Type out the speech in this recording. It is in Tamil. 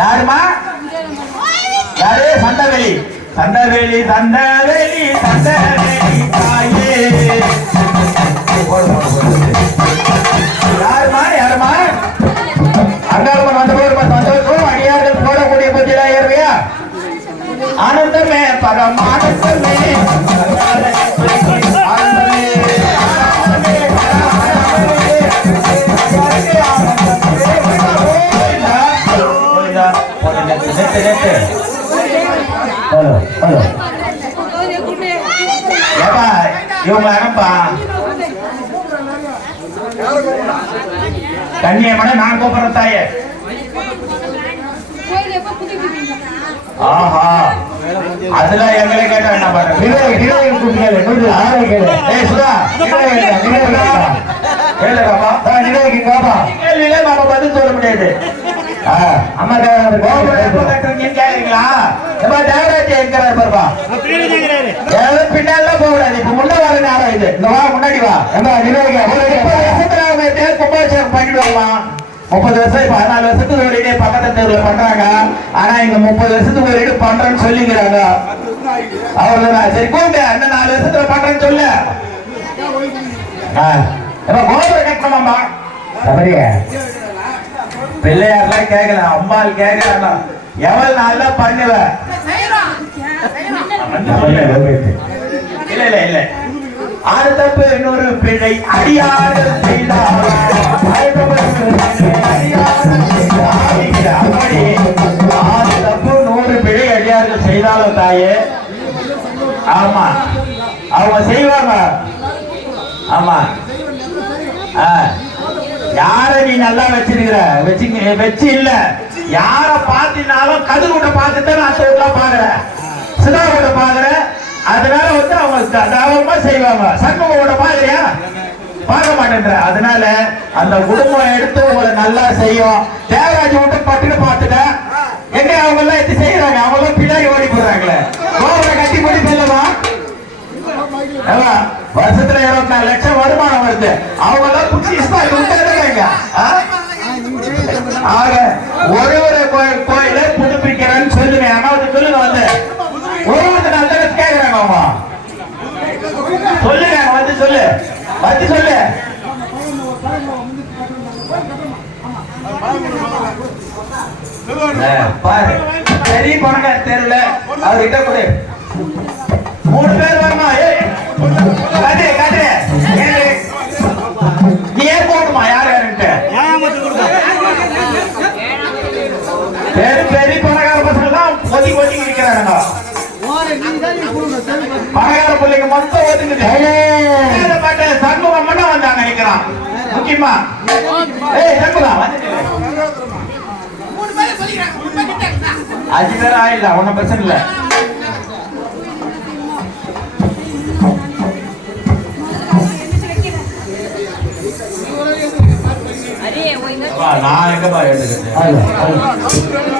யாருமா? யாரு? சந்தவேலி. சந்தவேலி சந்தவேலி சந்தவேலி தாயே. யாருமா? யாருமா? அங்காளம்மன் வந்த போது சந்தோஷம். அடியார்கள் போடக்கூடிய பூஜையா ஏறுவியா? ஆனந்தமே பரம் ஆனந்தமே இவங்க அனுப்பா கண்ணியமான நான் கூப்பிடுற தாயே. ஆஹா அதுல எங்களை கேட்டா என்ன பண்ற? நம்ம பதில் சொல்ல முடியாது. அம்மா கேக்குறீங்களா? பின்னால போகக்கூடாது. இப்ப முன்ன வர நேரம் இது. இந்த வா முன்னாடி வா. கும்பாபிஷேகம் பண்ணிட்டு வரலாம். 30 வருஷம் 14 வருஷத்துக்கு ஒரு பக்கத்து தெருவுல பண்றாங்க. ஆனா இங்க 30 வருஷத்துக்கு ஒரு பண்றேன்னு சொல்லிக்கிறாங்க. அவ்வளவுதான். சரி கூப்பிட்டு அந்த 4 வருஷத்துல பண்றேன்னு சொல்லு. கோபுரம் கட்டணுமாமா? பிள்ளையார்லாம் கேட்கல, அம்மாள் கேட்கல. எவ்வளவு நாள்ல பண்ணுவ? இல்ல இல்ல இல்ல. ஆறு தப்பு இன்னொரு பிழை அடியார்கள் செய்தார். அப்படி 6 தப்பு 100 பிழை அடியார்கள் செய்தாலும் தாயே. ஆமா அவங்க செய்வாங்க. ஆமா யார நீ நல்லா வச்சிருக்கிற? வச்சு இல்ல. யார பாத்தினாலும் கதிர்கூட்ட பார்த்துட்டு நான் வீட்டுல பாக்குறேன், சிதாவோட பாக்குறேன். அதனால வந்து அவங்க தாவமா செய்வாங்க. சண்முகோட பாக்குறியா? பார்க்க மாட்டேன்ற. அதனால அந்த குடும்பம் எடுத்து உங்களை நல்லா செய்யும். தேவராஜ் விட்டு பட்டுன்னு பார்த்துட்ட எங்க அவங்க எல்லாம் எடுத்து செய்யறாங்க. அவங்க எல்லாம் பின்னாடி ஓடி போடுறாங்களே. கோபுரம் கட்டி போடி போயிடலாமா? வருஷத்துல 24 லட்சம் வருமானம் வருது. அவங்க எல்லாம் ஆக ஒரு கோயில புதுப்பிக்கிறேன்னு சொல்லுங்க. ஆனா சொல்லுங்க வந்து ஒரு நாள் கேட்கிறாங்க. அவங்க சொல்லுங்க வந்து சொல்லு வந்து சொல்லு. பெரிய பணங்க தெருல அவர்கிட்ட கொடு. 3 பேர் வரணும். காட்டு காட்டு நீ ஏன் போட்டுமா? யார் யாருன்ட்டு பெரிய பணக்கார பசங்க தான் ஒதுக்கி ஒதுக்கி இருக்கிறாங்க. பணக்கார பிள்ளைங்க மொத்தம் ஒதுங்குது. சண்முகம் மட்டும் வந்தாங்க நினைக்கிறான். முக்கியமா சண்முகம் 5 பேர் ஆயிடல. ஒன்னும் பிரச்சனை இல்லை. நான் எங்கப்பா எடுத்துக்கிட்டேன்?